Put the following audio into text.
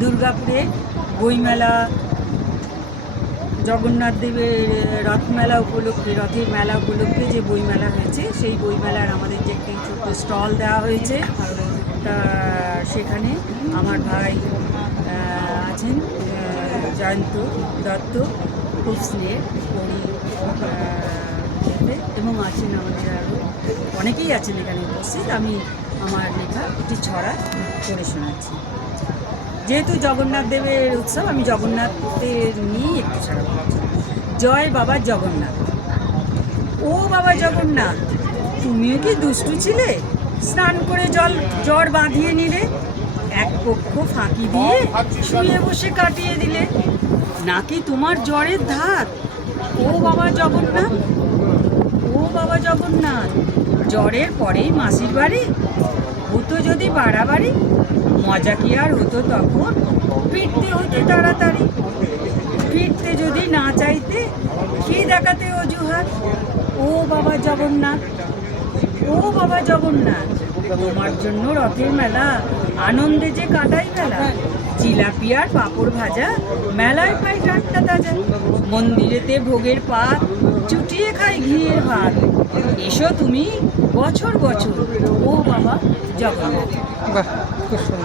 দুর্গাপুরে বইমেলা, জগন্নাথ দেবের রথমেলা উপলক্ষে, রথের মেলা উপলক্ষে যে বইমেলা হয়েছে, সেই বইমেলার আমাদের যে একটি ছোট্ট স্টল দেওয়া হয়েছে, তা সেখানে আমার ভাই আছেন জয়ন্ত দত্ত, খুব স্নেহ করি, এবং আছেন আমাদের আরও অনেকেই আছেন এখানে উপস্থিত। আমি আমার লেখা একটি ছড়া পড়ে শোনাচ্ছি। যেহেতু জগন্নাথ দেবের উৎসব, আমি জগন্নাথের নিয়েই একটু ছড়া পড়ছি। জয় বাবা জগন্নাথ। ও বাবা জগন্নাথ, তুমিও কি দুষ্টু ছিলে? স্নান করে জ্বর বাঁধিয়ে নিলে, এক পক্ষ ফাঁকি দিয়ে শুয়ে বসে কাটিয়ে দিলে, নাকি তোমার জ্বরের ধার? ও বাবা জগন্নাথ, ও বাবা জগন্নাথ, জ্বরের পরেই মাসির বাড়ি হতো যদি বাড়াবাড়ি, মজা কি আর হতো তখন? ফিরতে হতো তাড়াতাড়ি, ফিরতে যদি না চাইতে কি দেখাতে অজুহাত? ও বাবা জগন্নাথ, ও বাবা জগন্নাথ, তোমার জন্য রথের মেলা, আনন্দে যে কাটাই বেলা, জিলাপি আর পাঁপড় ভাজা, মেলায় পাই টাটকা তাজা, মন্দিরেতে ভোগের পাত, চুটিয়ে খাই ঘিয়ের ভাত, এসো তুমি বছর বছর ও বাবা জগন্নাথ।